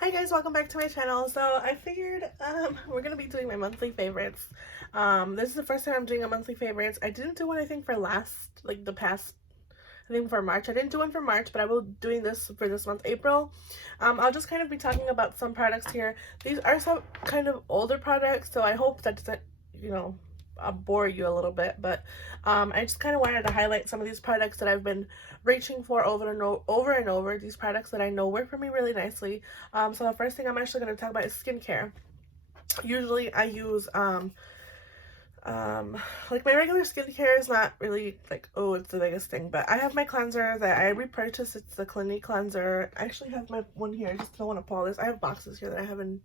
Hi guys, welcome back to my channel. So I figured we're gonna be doing my monthly favorites. This is the first time I'm doing a monthly favorites. I didn't do one, I think, for the past, I think for March. I didn't do one for March, but I will be doing this for this month, April. I'll just kind of be talking about some products here. These are some kind of older products, so I hope that doesn't, I'll bore you a little bit, but I just kind of wanted to highlight some of these products that I've been reaching for over and over, these products that I know work for me really nicely. So the first thing I'm actually going to talk about is skincare. Usually I use like my regular skincare is not really like, oh, it's the biggest thing, but I have my cleanser that I repurchased. It's the Clinique cleanser. I actually have my one here. I just don't want to pull this. I have boxes here that I haven't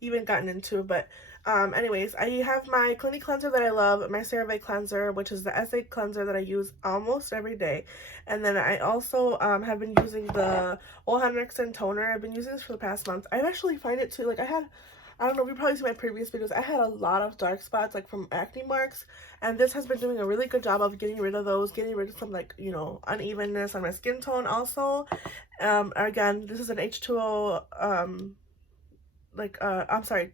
even gotten into, but anyways, I have my Clinique cleanser that I love, my CeraVe cleanser, which is the SA cleanser that I use almost every day. And then I also have been using the Ole Henriksen Toner. I've been using this for the past month. I actually find it too, like I don't know if you probably see my previous videos, I had a lot of dark spots, like from acne marks, and this has been doing a really good job of getting rid of those, getting rid of some, like, unevenness on my skin tone also. Again, this is an H2O, I'm sorry,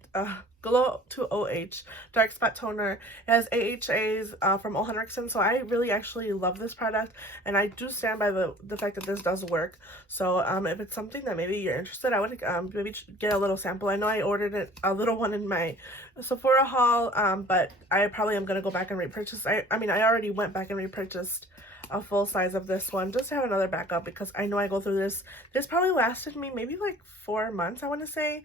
Glow to OH dark spot toner. It has AHAs from Ole Henriksen, so I really actually love this product, and I do stand by the fact that this does work. So if it's something that maybe you're interested, I would maybe get a little sample. I know I ordered a little one in my Sephora haul, but I probably am gonna go back and repurchase. I mean, I already went back and repurchased a full size of this one just to have another backup, because I know I go through this probably lasted me maybe like 4 months, I want to say.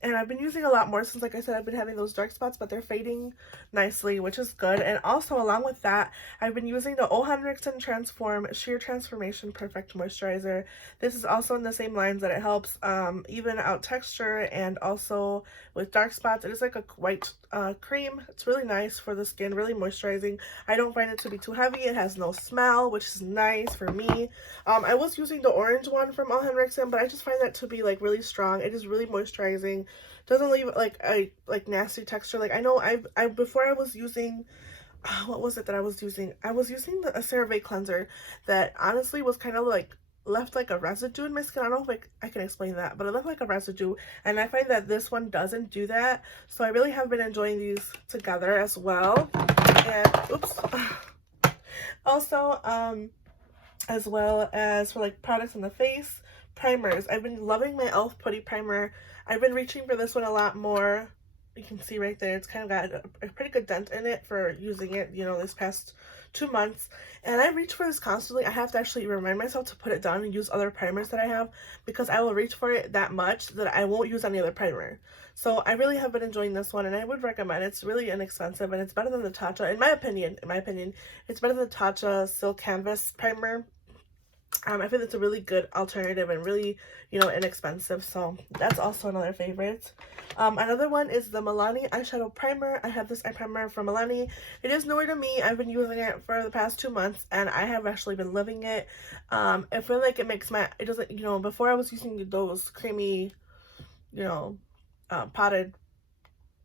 And I've been using a lot more since, like I said, I've been having those dark spots, but they're fading nicely, which is good. And also, along with that, I've been using the Ole Henriksen Transform Sheer Transformation Perfect Moisturizer. This is also in the same lines that it helps even out texture, and also with dark spots. It is like a white cream. It's really nice for the skin, really moisturizing. I don't find it to be too heavy. It has no smell, which is nice for me. I was using the orange one from Ole Henriksen, but I just find that to be like really strong. It is really moisturizing. Doesn't leave like a nasty texture. Like, I know before I was using what was it that I was using? I was using a CeraVe cleanser that honestly was kind of like left like a residue in my skin. I don't know if I can explain that, but it left like a residue, and I find that this one doesn't do that. So I really have been enjoying these together as well. And oops. Also, as well as for like products on the face, primers. I've been loving my e.l.f. Puddi Primer. I've been reaching for this one a lot more. You can see right there, it's kind of got a pretty good dent in it for using it, this past 2 months. And I reach for this constantly. I have to actually remind myself to put it down and use other primers that I have, because I will reach for it that much that I won't use any other primer. So I really have been enjoying this one, and I would recommend it. It's really inexpensive, and it's better than the Tatcha, in my opinion. It's better than the Tatcha Silk Canvas Primer. I think it's a really good alternative and really, inexpensive. So that's also another favorite. Another one is the Milani Eyeshadow Primer. I have this eye primer from Milani. It is newer to me. I've been using it for the past 2 months, and I have actually been loving it. I feel like it doesn't, before I was using those creamy, potted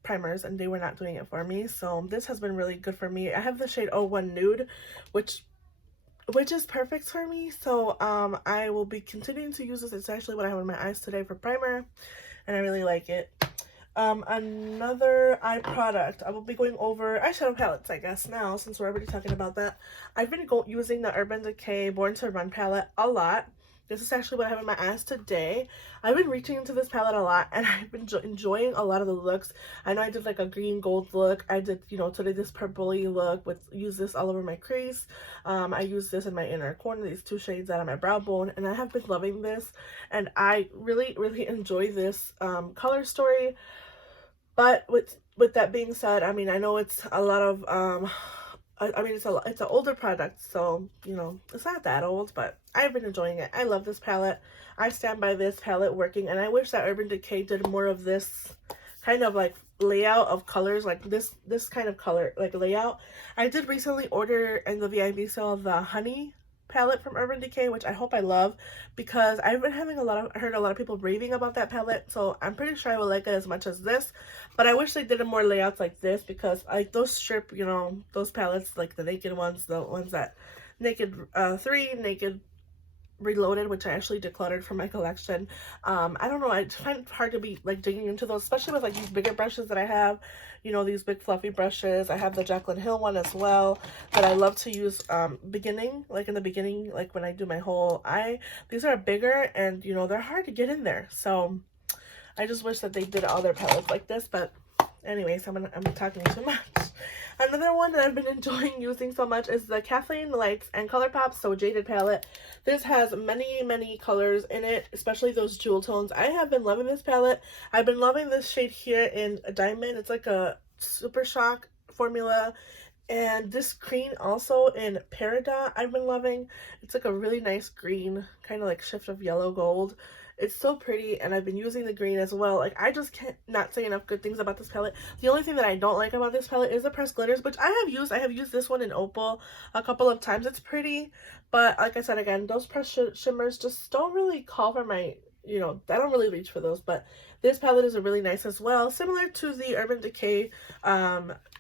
primers, and they were not doing it for me. So this has been really good for me. I have the shade 01 Nude, which is perfect for me. So I will be continuing to use this. It's actually what I have on my eyes today for primer, and I really like it. Another eye product, I will be going over eyeshadow palettes, I guess, now, since we're already talking about that. I've been using the Urban Decay Born to Run palette a lot. This is actually what I have in my eyes today. I've been reaching into this palette a lot, and I've been enjoying a lot of the looks. I know I did like a green gold look. I did, today this purpley look use this all over my crease. I use this in my inner corner, these 2 shades out of my brow bone, and I have been loving this. And I really, really enjoy this color story. But with that being said, I mean, I know it's a lot of it's an older product, so it's not that old, but I've been enjoying it. I love this palette. I stand by this palette working, and I wish that Urban Decay did more of this kind of like layout of colors, like this kind of color like layout. I did recently order in the VIP sale the Honey palette from Urban Decay, which I hope I love, because I've been having heard a lot of people raving about that palette, so I'm pretty sure I will like it as much as this. But I wish they did more layouts like this, because like those strip, those palettes, like the Naked ones, the ones that Naked 3, Naked Reloaded, which I actually decluttered from my collection. I don't know, I find it hard to be like digging into those, especially with like these bigger brushes that I have, you know, these big fluffy brushes. I have the Jaclyn Hill one as well that I love to use beginning, like in the beginning, like when I do my whole eye. These are bigger and, you know, they're hard to get in there, so I just wish that they did all their palettes like this. But anyways, I'm talking too much. Another one that I've been enjoying using so much is the Kathleen Lights and ColourPop So Jaded palette. This has many colors in it, especially those jewel tones. I have been loving this palette. I've been loving this shade here in Diamond. It's like a Super Shock formula. And this green also in Peridot I've been loving. It's like a really nice green, kind of like shift of yellow gold. It's so pretty, and I've been using the green as well. Like, I just can't not say enough good things about this palette. The only thing that I don't like about this palette is the pressed glitters, which I have used this one in Opal a couple of times. It's pretty, but like I said, again, those pressed shimmers just don't really call for my, you know, I don't really reach for those. But this palette is really nice as well, similar to the Urban Decay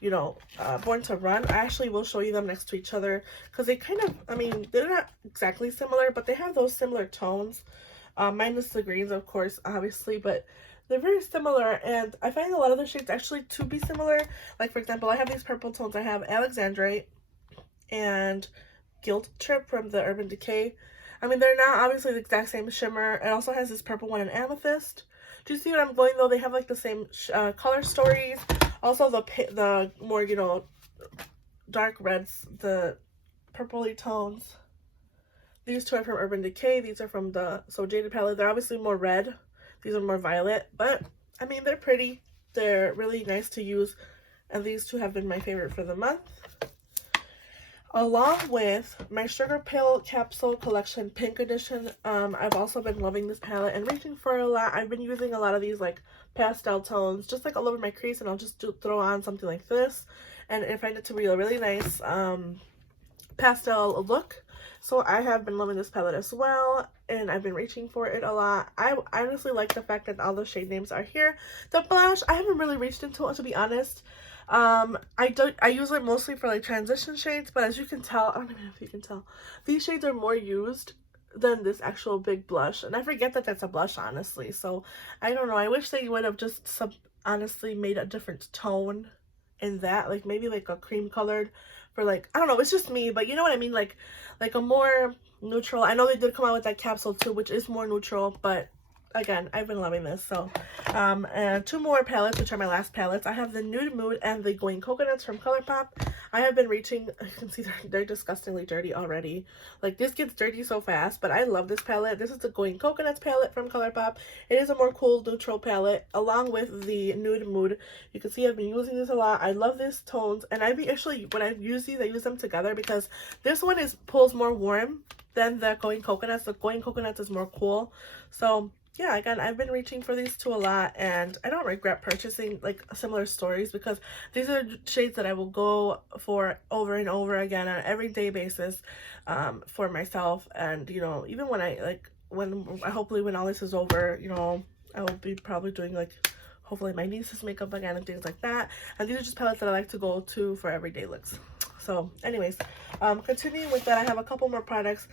you know, Born to Run. I actually will show you them next to each other because they kind of, I mean, they're not exactly similar, but they have those similar tones. Minus the greens, of course, obviously, but they're very similar, and I find a lot of the shades actually to be similar. Like, for example, I have these purple tones. I have Alexandrite and Guilt Trip from the Urban Decay. I mean, they're not obviously the exact same shimmer. It also has this purple one in Amethyst. Do you see what I'm going, though? They have, like, the same color stories. Also, the more, you know, dark reds, the purpley tones. These two are from Urban Decay. These are from the So Jaded palette. They're obviously more red. These are more violet. But, I mean, they're pretty. They're really nice to use. And these two have been my favorite for the month. Along with my Sugar Pill Capsule Collection Pink Edition. I've also been loving this palette and reaching for a lot. I've been using a lot of these, like, pastel tones just, like, all over my crease. And I'll just throw on something like this. And I find it to be a really nice pastel look. So I have been loving this palette as well, and I've been reaching for it a lot. I honestly like the fact that all the shade names are here. The blush, I haven't really reached into it, to be honest. I use it mostly for like transition shades, but as you can tell, I don't even know if you can tell, these shades are more used than this actual big blush, and I forget that that's a blush, honestly. So I don't know, I wish they would have just honestly made a different tone in that, like maybe like a cream colored for, like, I don't know, it's just me, but you know what I mean, like a more neutral. I know they did come out with that capsule too, which is more neutral, but again, I've been loving this. So and two more palettes, which are my last palettes. I have the Nude Mood and the Going Coconuts from ColourPop. I have been reaching, you can see they're disgustingly dirty already. Like, this gets dirty so fast, but I love this palette. This is the Going Coconuts palette from ColourPop. It is a more cool neutral palette, along with the Nude Mood. You can see I've been using this a lot. I love these tones, and actually, when I use these, I use them together because this one pulls more warm than the Going Coconuts. The Going Coconuts is more cool. So yeah, again, I've been reaching for these two a lot, and I don't regret purchasing like similar stories because these are shades that I will go for over and over again on an everyday basis for myself. And you know, even when hopefully when all this is over, you know, I will be probably doing like hopefully my niece's makeup again and things like that. And these are just palettes that I like to go to for everyday looks. So anyways, continuing with that, I have a couple more products.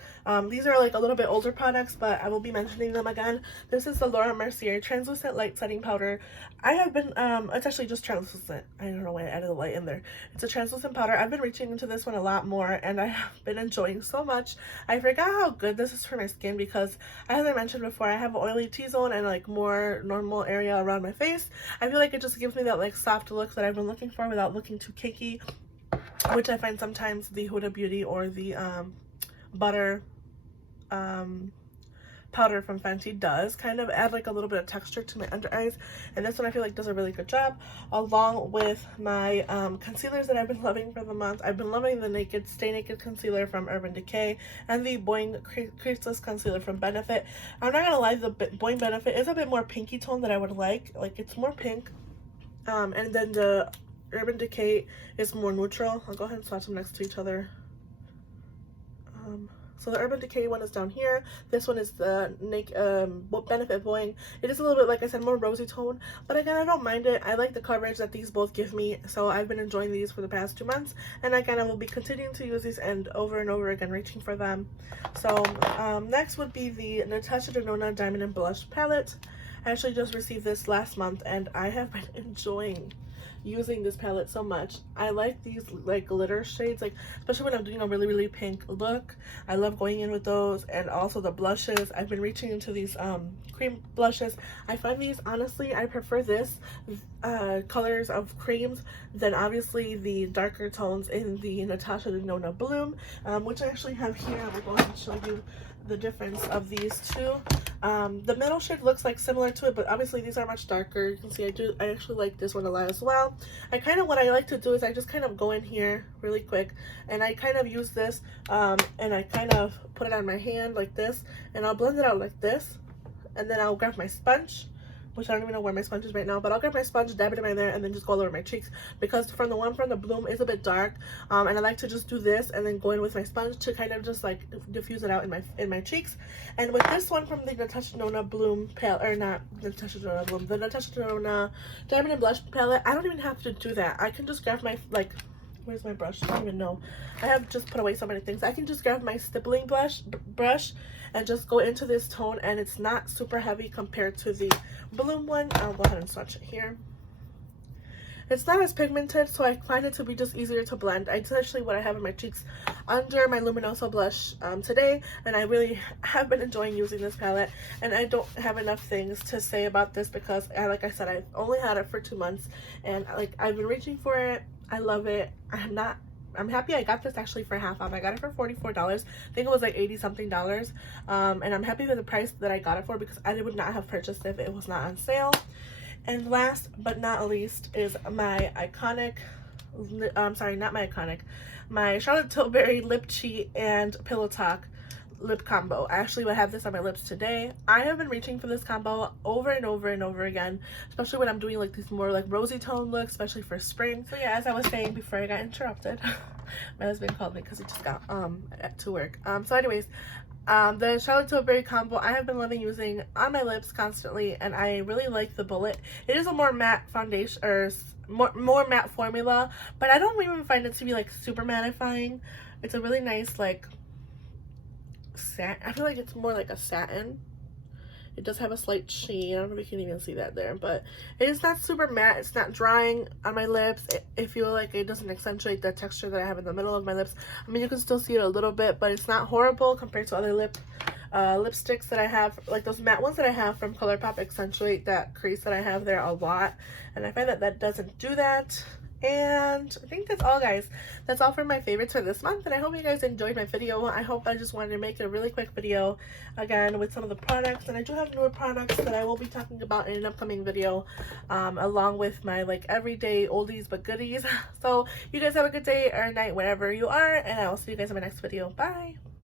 These are like a little bit older products, but I will be mentioning them again. This is the Laura Mercier Translucent Light Setting Powder. I have been, it's actually just translucent. I don't know why I added the light in there. It's a translucent powder. I've been reaching into this one a lot more, and I have been enjoying so much. I forgot how good this is for my skin because, as I mentioned before, I have an oily T-zone and like more normal area around my face. I feel like it just gives me that like soft look that I've been looking for without looking too cakey, which I find sometimes the Huda Beauty or the butter powder from Fenty does kind of add like a little bit of texture to my under eyes, and this one I feel like does a really good job, along with my concealers that I've been loving for the month. I've been loving the Stay Naked concealer from Urban Decay and the Boing Creaseless concealer from Benefit. I'm not gonna lie, the Boing Benefit is a bit more pinky tone that I would like it's more pink, and then the Urban Decay is more neutral. I'll go ahead and swatch them next to each other. So the Urban Decay one is down here. This one is the Benefit Bowing. It is a little bit, like I said, more rosy tone, but again, I don't mind it. I like the coverage that these both give me, so I've been enjoying these for the past 2 months, and again, I will be continuing to use these and over again reaching for them. So next would be the Natasha Denona Diamond and Blush palette. I actually just received this last month, and I have been enjoying using this palette so much. I like these like glitter shades, like especially when I'm doing a really pink look. I love going in with those, and also the blushes. I've been reaching into these cream blushes. I find these, honestly, I prefer this colors of creams than obviously the darker tones in the Natasha Denona Bloom, which I actually have here. I will go ahead and show you the difference of these two. The middle shade looks like similar to it, but obviously these are much darker. You can see I actually like this one a lot as well. What I like to do is I just kind of go in here really quick, and I kind of use this and I kind of put it on my hand like this, and I'll blend it out like this, and then I'll grab my sponge, which I don't even know where my sponge is right now, but I'll grab my sponge, dab it in my there, and then just go all over my cheeks, because from the one from the Bloom is a bit dark, and I like to just do this and then go in with my sponge to kind of just like diffuse it out in my cheeks. And with this one from the Natasha Denona Bloom palette, or not Natasha Denona Bloom, the Natasha Denona Diamond and Blush palette, I don't even have to do that. I can just grab my, like, where's my brush? I don't even know. I have just put away so many things. I can just grab my stippling brush and just go into this tone, and it's not super heavy compared to the Bloom one. I'll go ahead and swatch it here. It's not as pigmented, so I find it to be just easier to blend. It's actually what I have in my cheeks under my Luminoso blush today, and I really have been enjoying using this palette. And I don't have enough things to say about this because, like I said, I've only had it for 2 months, and like I've been reaching for it. I love it. I'm happy I got this actually for half off. I got it for $44. I think it was like 80 something dollars. And I'm happy with the price that I got it for, because I would not have purchased it if it was not on sale. And last but not least is my iconic, my Charlotte Tilbury Lip Cheat and Pillow Talk lip combo. I actually would have this on my lips today. I have been reaching for this combo over and over again, especially when I'm doing like these more like rosy tone looks, especially for spring. So yeah, as I was saying before I got interrupted, my husband called me because he just got to work. So anyways, the Charlotte Tilbury combo I have been loving using on my lips constantly, and I really like the bullet. It is a more matte foundation, or more matte formula, but I don't even find it to be like super mattifying. It's a really nice like satin. I feel like it's more like a satin. It does have a slight sheen. I don't know if you can even see that there, but it is not super matte. It's not drying on my lips. I feel like it doesn't accentuate the texture that I have in the middle of my lips. I mean, you can still see it a little bit, but it's not horrible compared to other lipsticks that I have. Like those matte ones that I have from ColourPop accentuate that crease that I have there a lot, and I find that that doesn't do that. And I think that's all, guys. That's all for my favorites for this month, and I hope you guys enjoyed my video. I just wanted to make a really quick video again with some of the products, and I do have newer products that I will be talking about in an upcoming video, along with my like everyday oldies but goodies. So you guys have a good day or night wherever you are, and I will see you guys in my next video. Bye.